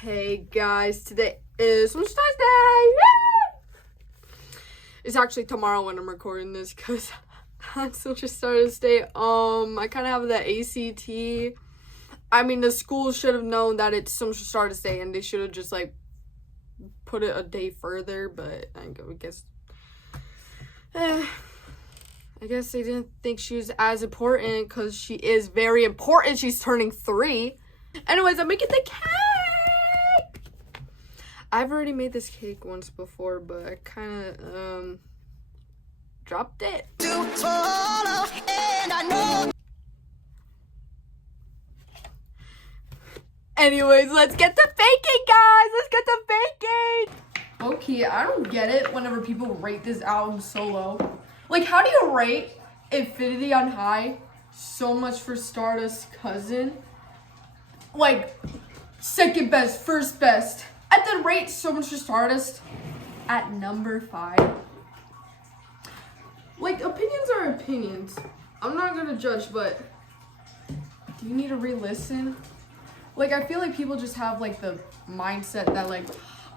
Hey guys, today is Stardust Day! Yay! It's actually tomorrow when I'm recording this because on Social Stardust Day, I kind of have the ACT. I mean, the school should have known that it's Social Stardust Day and they should have just like put it a day further, but I guess they didn't think she was as important because she is very important. She's turning 3. Anyways, I'm making the cake! I've already made this cake once before, but I kind of, dropped it. Anyways, let's get to baking, guys! Let's get to baking! Okay, I don't get it whenever people rate this album so low. Like, how do you rate Infinity on High so much for Stardust's cousin? Like, second best, first best. And then rate So Much for Stardust at number 5. Like, opinions are opinions. I'm not gonna judge, but do you need to re-listen? Like, I feel like people just have, like, the mindset that, like,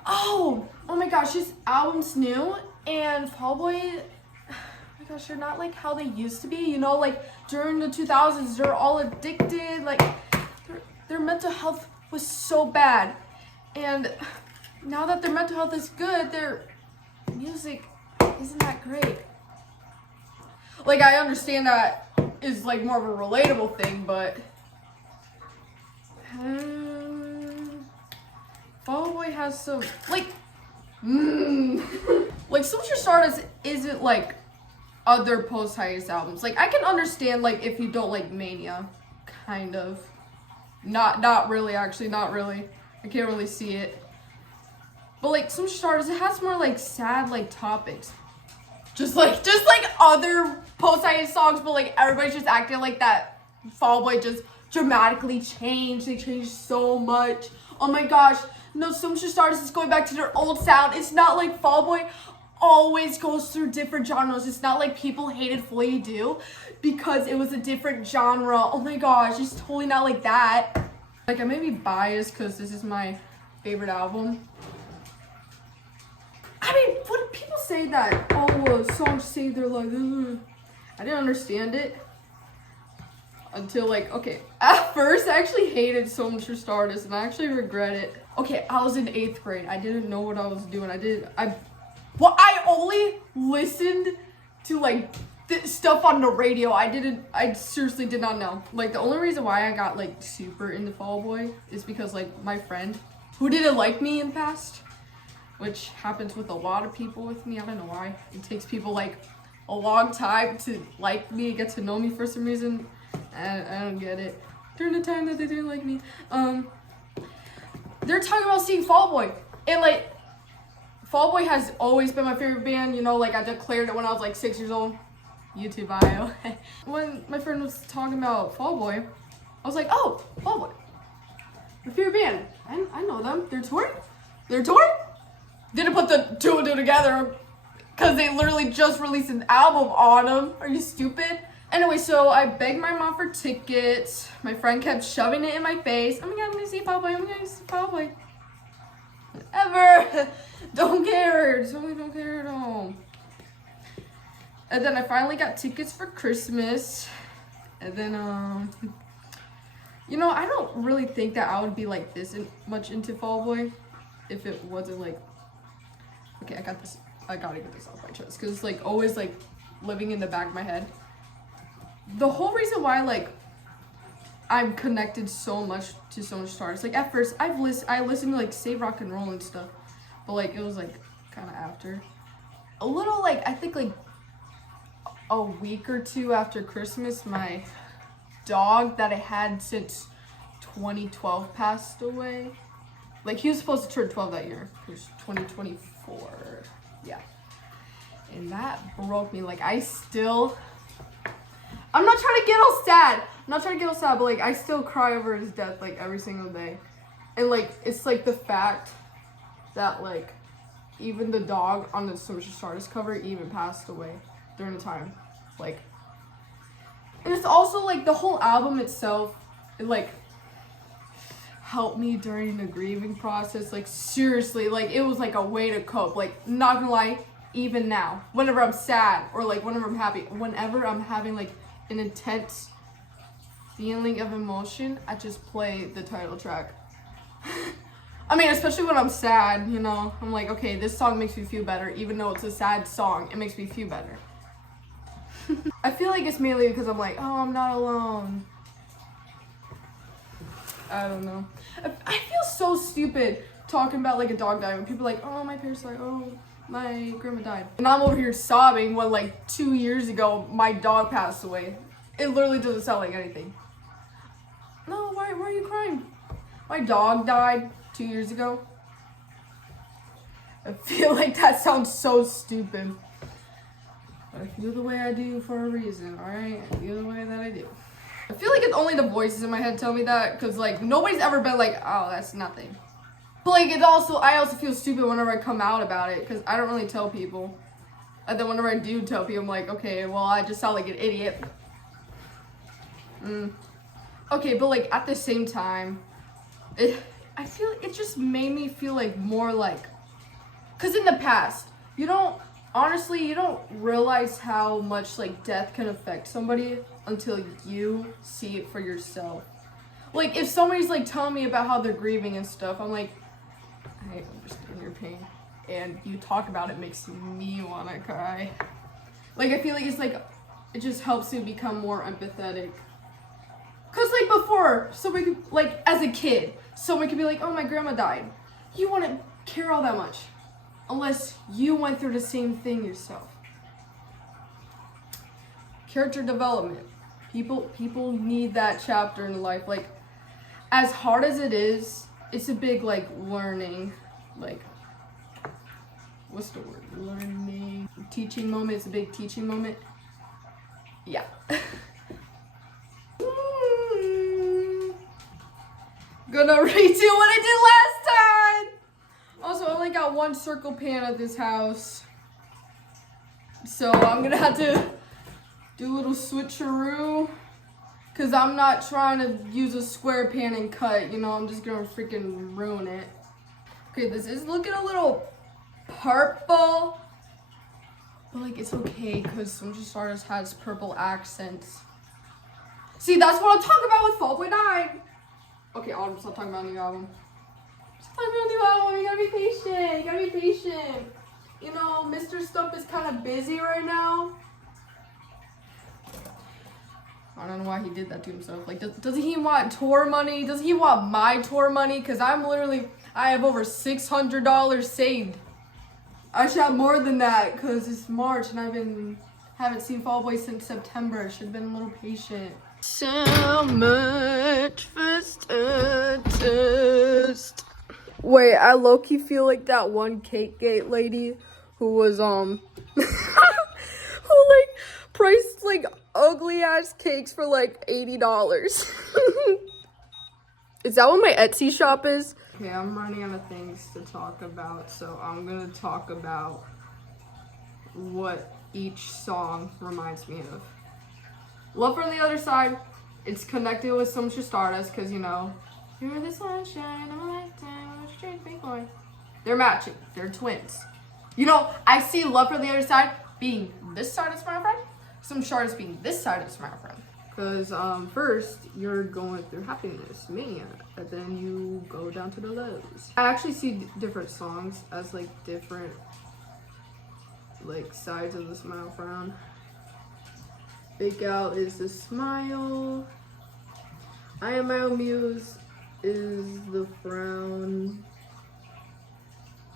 oh my gosh, this album's new, and Fall Boy, oh my gosh, they're not, like, how they used to be, you know? Like, during the 2000s, they're all addicted, like, their mental health was so bad. And now that their mental health is good, their music isn't that great. Like, I understand that is like more of a relatable thing, but Fall Boy has some like like So Much for Stardust isn't like other post-hiatus albums. Like, I can understand like if you don't like Mania, kind of. Not really, actually, not really. I can't really see it. But like some Stardust, it has more like sad like topics. Just like other post-hiatus songs, but like everybody's just acting like that Fall Boy just dramatically changed. They changed so much. Oh my gosh. No, So Much for Stardust is going back to their old sound. It's not like Fall Boy always goes through different genres. It's not like people hated Fully You Do because it was a different genre. Oh my gosh, it's totally not like that. Like, I may be biased because this is my favorite album. I mean, when people say that, songs saved their life, I didn't understand it until, like, okay, at first, I actually hated So Much for Stardust, and I actually regret it. Okay, I was in 8th grade. I didn't know what I was doing. I only listened to, like, stuff on the radio. I seriously did not know. Like, the only reason why I got like super into Fall Boy is because like my friend who didn't like me in the past, which happens with a lot of people with me. I don't know why. It takes people like a long time to like me, get to know me for some reason. I don't get it. During the time that they didn't like me, they're talking about seeing Fall Boy, and like Fall Boy has always been my favorite band. You know, like I declared it when I was like 6 years old. YouTube bio. When my friend was talking about Fall Boy, I was like, oh, Fall Boy. My favorite band. I know them. They're touring. Didn't put the 2 and 2 together because they literally just released an album on them. Are you stupid? Anyway, so I begged my mom for tickets. My friend kept shoving it in my face. Oh my god, I'm gonna see Fall Boy. I'm gonna see Fall Boy. Whatever. Don't care. Totally don't care at all. And then I finally got tickets for Christmas. And then, you know, I don't really think that I would be like this much into Fall Boy if it wasn't like, okay, I gotta get this off my chest because it's like always like living in the back of my head. The whole reason why like I'm connected so much to So Much Stardust, like at first I listened to like Save Rock and Roll and stuff, but like it was like kind of after. A little like, I think like a week or 2 after Christmas, my dog that I had since 2012 passed away. Like, he was supposed to turn 12 that year. It was 2024. Yeah. And that broke me. Like, I'm not trying to get all sad. But, like, I still cry over his death, like, every single day. And, like, it's, like, the fact that, like, even the dog on the So Much for Stardust cover even passed away during the time. Like, and it's also like the whole album itself, like helped me during the grieving process. Like, seriously, like, it was like a way to cope. Like, not gonna lie, even now, whenever I'm sad or like whenever I'm happy, whenever I'm having like an intense feeling of emotion, I just play the title track. I mean, especially when I'm sad, you know, I'm like, okay, this song makes me feel better. Even though it's a sad song, it makes me feel better. I feel like it's mainly because I'm like, oh, I'm not alone. I don't know. I feel so stupid talking about like a dog dying when people are like, oh, my parents are like, oh, my grandma died. And I'm over here sobbing when like 2 years ago, my dog passed away. It literally doesn't sound like anything. No, why are you crying? My dog died 2 years ago. I feel like that sounds so stupid. But I feel the way I do for a reason, alright? I feel the way that I do. I feel like it's only the voices in my head tell me that, because like nobody's ever been like, oh, that's nothing. But like I also feel stupid whenever I come out about it, because I don't really tell people. And then whenever I do tell people, I'm like, okay, well, I just sound like an idiot. Okay, but like at the same time, I feel it just made me feel like more like, because in the past, you don't realize how much like death can affect somebody until you see it for yourself. Like if somebody's like telling me about how they're grieving and stuff, I'm like, I understand your pain, and you talk about it makes me want to cry. Like I feel like it's like it just helps you become more empathetic. Cause like before, somebody could, like as a kid, someone could be like, oh, my grandma died. You wouldn't care all that much unless you went through the same thing yourself. Character development. People need that chapter in life. Like, as hard as it is, it's a big like learning, like, what's the word? Learning. Teaching moment. It's a big teaching moment. Yeah. Gonna redo what I did last time. Also, I only got one circle pan at this house, so I'm gonna have to do a little switcheroo, because I'm not trying to use a square pan and cut, you know, I'm just gonna freaking ruin it. Okay, this is looking a little purple, but like it's okay, because some Stardust has purple accents. See, that's what I'm talking about with Fall Boy 9. Okay, Autumn, stop talking about a new album. Stop talking about a new album. You gotta be patient. You gotta be patient. You know, Mr. Stuff is kind of busy right now. I don't know why he did that to himself. Like, doesn't he want tour money? Doesn't he want my tour money? Because I have over $600 saved. I should have more than that because it's March and haven't seen Fall Boy since September. I should have been a little patient. So much for Stardust. Wait, I low-key feel like that one cake gate lady who was who like priced like ugly ass cakes for like $80. Is that what my Etsy shop is? Okay, I'm running out of things to talk about, so I'm gonna talk about what each song reminds me of. Love from the Other Side, it's connected with some Stardust, because, you know, you're the sunshine of my lifetime, straight big boy. They're matching. They're twins. You know, I see Love from the Other Side being this side of Smile Friend, some Stardust being this side of Smile Friend. Because first, you're going through happiness, mania, and then you go down to the lows. I actually see different songs as, like, different, like, sides of the Smile Frown. Fake Out is the smile. I Am My Own Muse is the frown.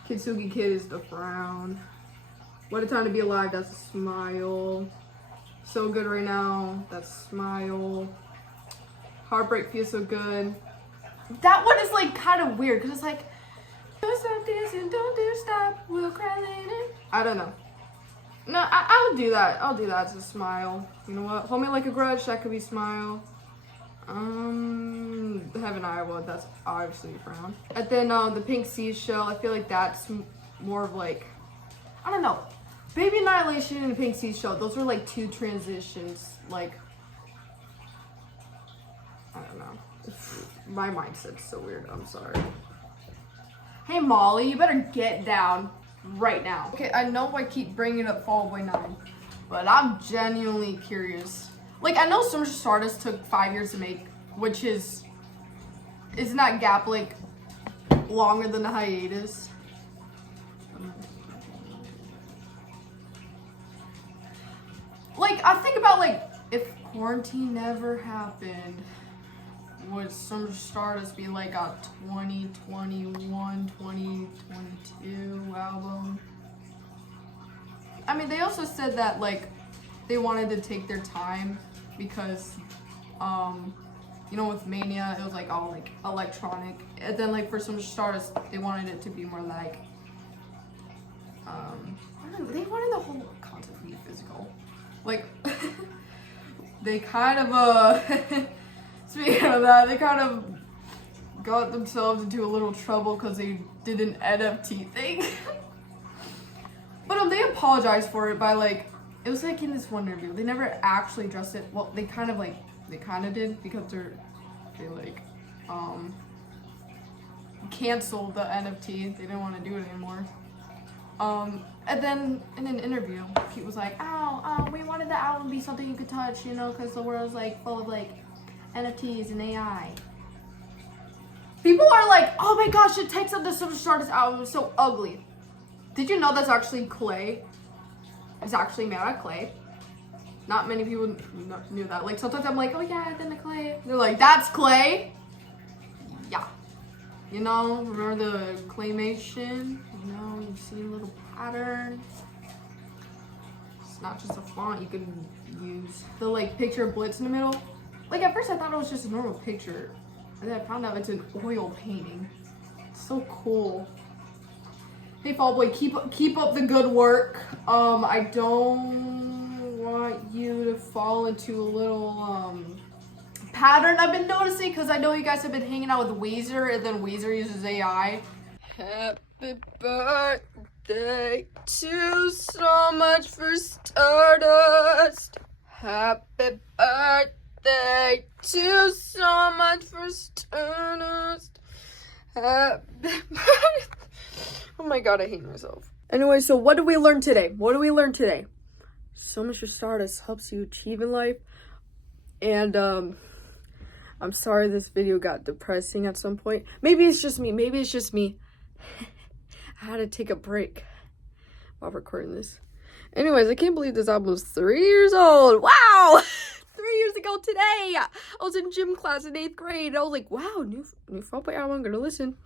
Kitsugi Kid is the frown. What a Time to Be Alive, that's a smile. So Good Right Now, that's smile. Heartbreak Feels So Good. That one is like kind of weird because it's like, don't stop dancing, don't do stop, we'll cry later. I don't know. No, I'll do that. I'll do that as a smile. You know what? Hold Me Like a Grudge, that could be smile. Heaven Iowa, that's obviously a frown. And then the Pink Seashell, I feel like that's more of like, I don't know. Baby Annihilation and Pink Seashell, those were like two transitions. Like, I don't know. My mindset's so weird. I'm sorry. Hey, Molly, you better get down right now. Okay, I know I keep bringing up Fall Boy 9, but I'm genuinely curious. Like, I know so much Stardust took 5 years to make, which is... Isn't that gap, like, longer than the hiatus? Like, I think about, like, if quarantine never happened, would Summer Stardust be like a 2021, 2022 album? I mean, they also said that, like, they wanted to take their time because, you know, with Mania, it was, like, all, like, electronic. And then, like, for Summer Stardust, they wanted it to be more, like, I don't know, they wanted the whole concept to be physical. Like, they kind of, speaking of that, they kind of got themselves into a little trouble because they did an NFT thing. But they apologized for it by, like, it was like in this one interview. They never actually addressed it. Well, they kind of did because they like, canceled the NFT. They didn't want to do it anymore. And then in an interview, he was like, we wanted the album to be something you could touch, you know, because the world's, like, full of, like, NFTs and AI. People are like, oh my gosh, it takes up the Summer Stardust album. It's so ugly. Did you know that's actually clay? It's actually made out of clay. Not many people knew that. Like, sometimes I'm like, oh yeah, then the clay. They're like, that's clay? Yeah. You know, remember the claymation? You know, you see a little pattern. It's not just a font you can use. The, like, picture of Blitz in the middle. Like, at first I thought it was just a normal picture. And then I found out it's an oil painting. It's so cool. Hey, Fall Boy, keep up the good work. I don't want you to fall into a little, pattern I've been noticing, because I know you guys have been hanging out with Weezer, and then Weezer uses AI. Happy birthday to so much for Stardust. Happy birthday to so much for Stardust. Happy birthday. Oh my god, I hate myself. Anyway, so what did we learn today? So much for Stardust helps you achieve in life. And, I'm sorry this video got depressing at some point. Maybe it's just me. I had to take a break while recording this. Anyways, I can't believe this album was 3 years old. Wow! 3 years ago today! I was in gym class in 8th grade. I was like, wow, new Fall Boy album, I'm gonna listen.